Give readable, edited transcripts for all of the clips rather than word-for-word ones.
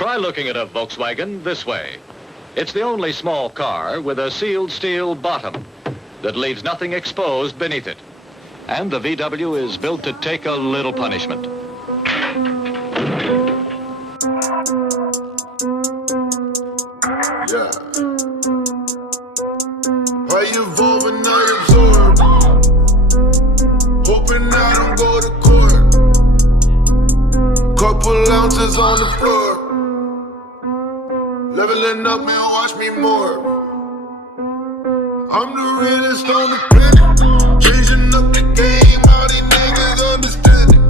Try looking at a Volkswagen this way. It's the only small car with a sealed steel bottom that leaves nothing exposed beneath it. And the VW is built to take a little punishment. Yeah. I evolve and I absorb. Hoping I don't go to court. Couple ounces on the floor. Leveling up, man, watch me more. I'm the realest on the planet. Changing up the game, all these niggas understand it.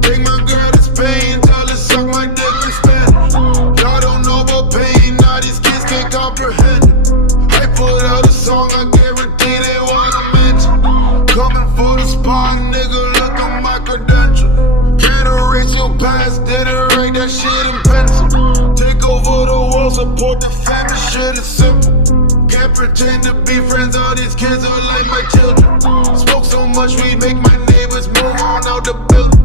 Take my girl to Spain, tell her suck my dick in Spanish. Y'all don't know about pain, now these kids can't comprehend it. I put out a song, I guarantee they wanna mention. Coming for the spot, nigga, look at my credentials. Can't erase your past, didn't write that shit in pencil. Take over the world, support the family, shit is simple. Can't pretend to be friends, all these kids are like my children. Smoke so much weed, make my neighbors move on out the building.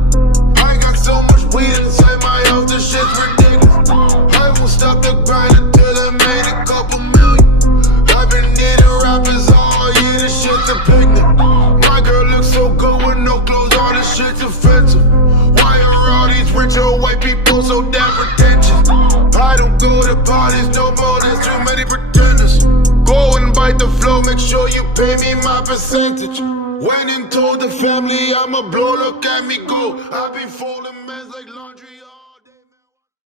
I got so much weed inside my house, this shit's ridiculous. I won't stop the grind until I made a couple million. I've been eating rappers all year, this shit's a picnic. My girl looks so good with no clothes, all this shit's offensive. Why are all these rich old white people so damn pretentious? I don't go to parties no more, there's too many pretenders. Go and bite the flow, make sure you pay me my percentage. Went and told the family I'ma blow, look at me go. I've been falling.